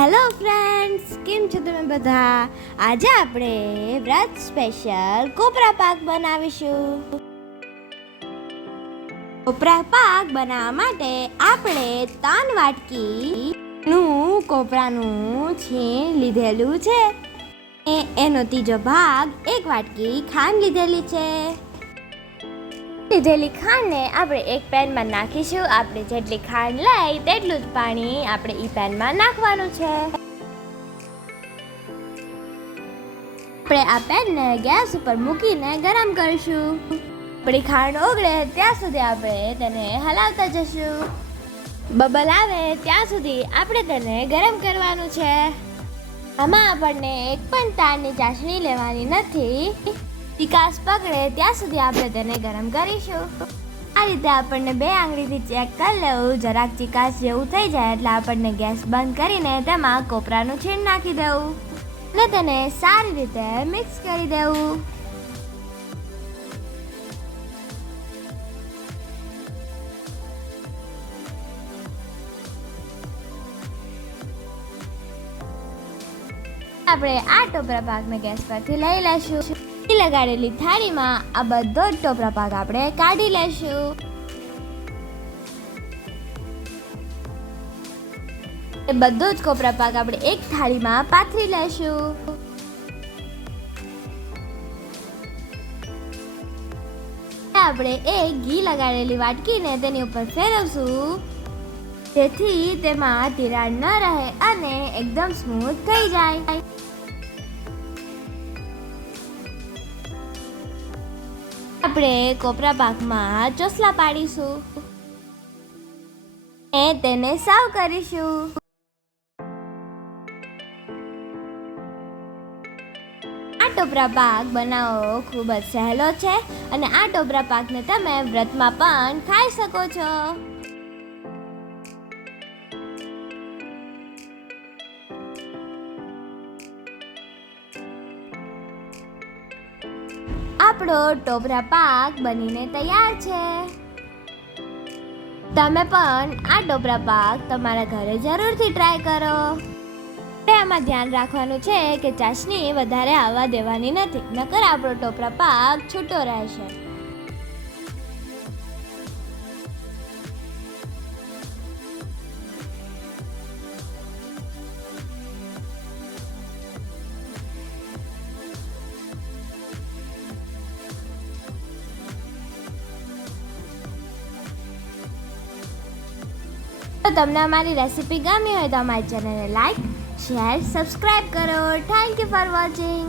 Hello friends, કેમ છો તમે બધા? આજે આપણે વ્રત સ્પેશિયલ કોપરા પાક બનાવીશું. કોપરા પાક બનાવવા માટે આપણે 3 વાટકીનું કોપરાનું છીણ લીધેલું છે. એનો ત્રીજો ભાગ 1 વાટકી ખાંડ લીધેલી છે. લીધેલી ખાંડને આપણે એક પેનમાં નાખીશું. આપણે જેટલી ખાંડ લઈ તેટલું જ પાણી આપણે ઈ પેનમાં નાખવાનું છે. આપણે આ પેનને ગેસ ઉપર મૂકીને ગરમ કરીશું. આપણી ખાંડ ઓગળે ત્યાં સુધી આપણે તેને હલાવતા જશું. બબલ આવે ત્યાં સુધી આપણે તેને ગરમ કરવાનું છે. આમાં આપણને એક પણ તારની ચાસણી લેવાની નથી. ચિકાસ પકડે ત્યાં સુધી આપણે તેને ગરમ કરીશું. આ રીતે આપણને 2 આંગળીથી ચેક કરી લેવું. જરાક ચિકાસ જેવું થઈ જાય એટલે આપણને ગેસ બંધ કરીને તેમાં કોપરાનું છીણ નાખી દેવું અને તેને સારી રીતે મિક્સ કરી દેવું. આપણે આ ટોપરા પાકને ગેસ પરથી લઈ લઈશું. લગાડેલી થાળીમાં આ બધો જ ટોપરા પાક આપણે કાઢી લેશું. એ બધો જ કોપરા પાક આપણે એક થાળીમાં પાથરી લેશું. આપણે એક ઘી લગાડેલી વાટકીને તેની ઉપર ફેરવશું, જેથી તેમાં તિરાડ ન રહે અને એકદમ સ્મૂથ થઈ જાય. આપણે કોપરા પાકમાં ચોસલા પાડીશું અને તેને સર્વ કરીશું. આ ટોપરા પાક બનાવવો ખૂબ જ સહેલો છે અને આ ટોપરા પાકને તમે વ્રતમાં પણ ખાઈ શકો છો. આપણો ટોપરા પાક બનીને તૈયાર છે. તમે પણ આ ટોપરા પાક તમારા ઘરે જરૂરથી ટ્રાય કરો. આમાં ધ્યાન રાખવાનું છે કે ચાસણી વધારે આવવા દેવાની નથી, નકર આપણો ટોપરા પાક છૂટો રહેશે. તો તમને અમારી રેસીપી ગમી હોય તો અમારી ચેનલને લાઈક, શેર, સબસ્ક્રાઇબ કરો. Thank you for watching.